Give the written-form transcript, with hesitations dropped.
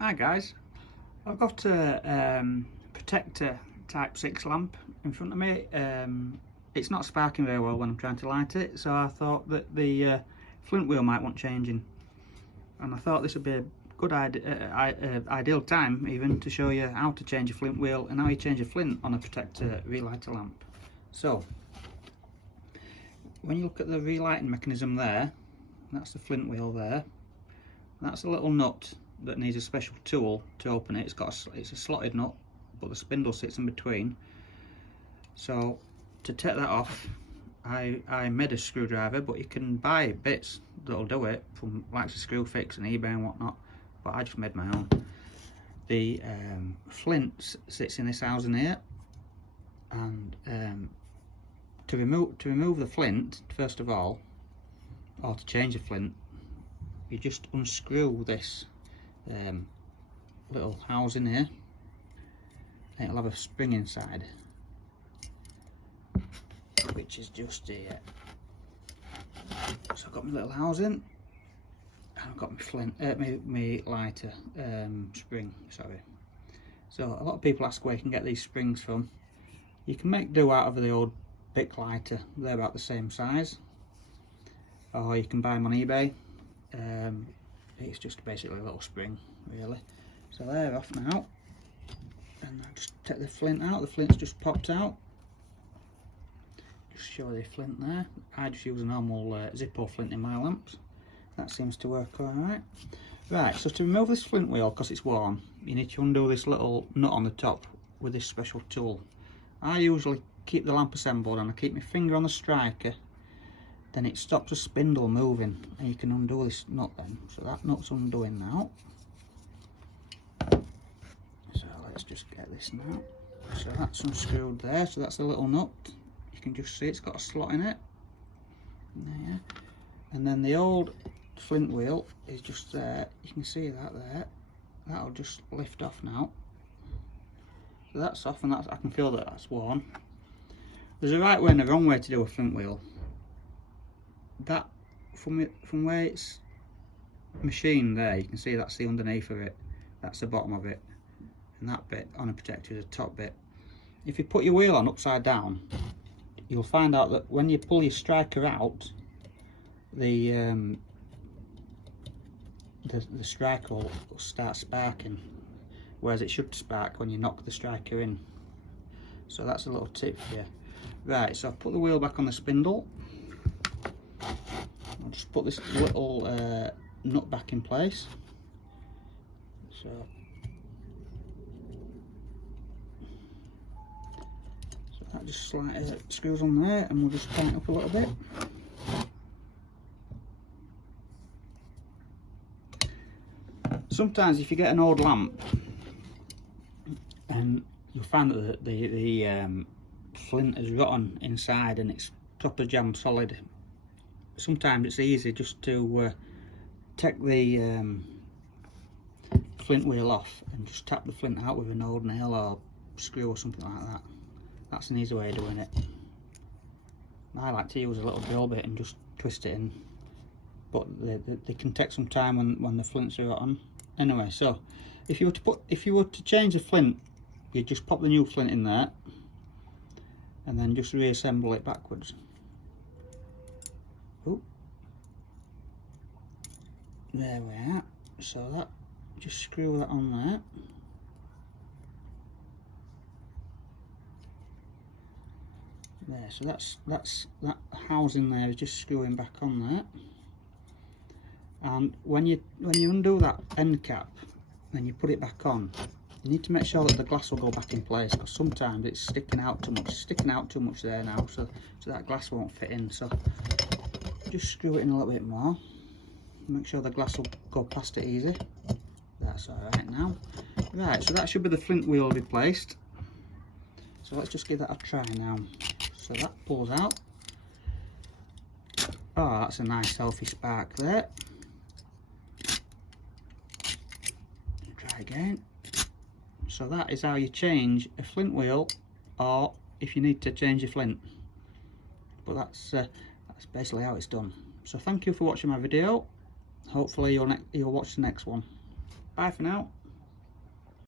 Hi guys, I've got a protector type 6 lamp in front of me. It's not sparking very well when I'm trying to light it, so I thought that the flint wheel might want changing, and I thought this would be a good ideal time even to show you how to change a flint wheel and how you change a flint on a protector relighter lamp. So when you look at the relighting mechanism there, that's the flint wheel there. That's a little nut that needs a special tool to open it. It's a slotted nut, but the spindle sits in between. So to take that off, I made a screwdriver, but you can buy bits that'll do it from like Screwfix and eBay and whatnot, but I just made my own. The flint sits in this housing here, and to remove the flint, first of all, or to change the flint, you just unscrew this little housing here, and it'll have a spring inside, which is just here. So I've got my little housing, and I've got my flint, my lighter spring. Sorry. So a lot of people ask where you can get these springs from. You can make do out of the old Bic lighter; they're about the same size, or you can buy them on eBay. It's just basically a little spring, really. So they're off now, and I just take the flint out. The flint's just popped out. Just show the flint there. I just use a normal Zippo flint in my lamps. That seems to work alright. Right, so to remove this flint wheel, because it's worn, you need to undo this little nut on the top with this special tool. I usually keep the lamp assembled and I keep my finger on the striker. Then it stops the spindle moving, and you can undo this nut then. So that nut's undoing now. So let's just get this now. So that's unscrewed there, so that's a little nut. You can just see it's got a slot in it. There. And then the old flint wheel is just there. You can see that there. That'll just lift off now. So that's off, and I can feel that that's worn. There's a right way and a wrong way to do a flint wheel. That from where it's machined there, you can see that's the underneath of it, that's the bottom of it, and that bit on a protector is the top bit. If you put your wheel on upside down, you'll find out that when you pull your striker out, the striker will start sparking, whereas it should spark when you knock the striker in. So that's a little tip for you. Right, so I've put the wheel back on the spindle. I'll just put this little nut back in place. So that just slightly screws on there, and we'll just tighten it up a little bit. Sometimes if you get an old lamp and you'll find that the flint is rotten inside and it's proper jam solid, sometimes it's easy just to take the flint wheel off and just tap the flint out with an old nail or screw or something like that. That's an easy way of doing it. I like to use a little drill bit and just twist it in, but they can take some time when the flints are rotten. Anyway, so if you were to change the flint, you just pop the new flint in there and then just reassemble it backwards. Ooh. There we are. So that, just screw that on there. There, so that's that housing there is just screwing back on there. And when you undo that end cap and you put it back on, you need to make sure that the glass will go back in place, because sometimes it's sticking out too much there now, so that glass won't fit in. So just screw it in a little bit more, make sure the glass will go past it easy. That's alright now. Right, so that should be the flint wheel replaced. So let's just give that a try now. So that pulls out. Oh, that's a nice healthy spark there. Try again. So that is how you change a flint wheel, or if you need to change your flint. But that's basically how it's done. So thank you for watching my video. Hopefully you'll watch the next one. Bye for now.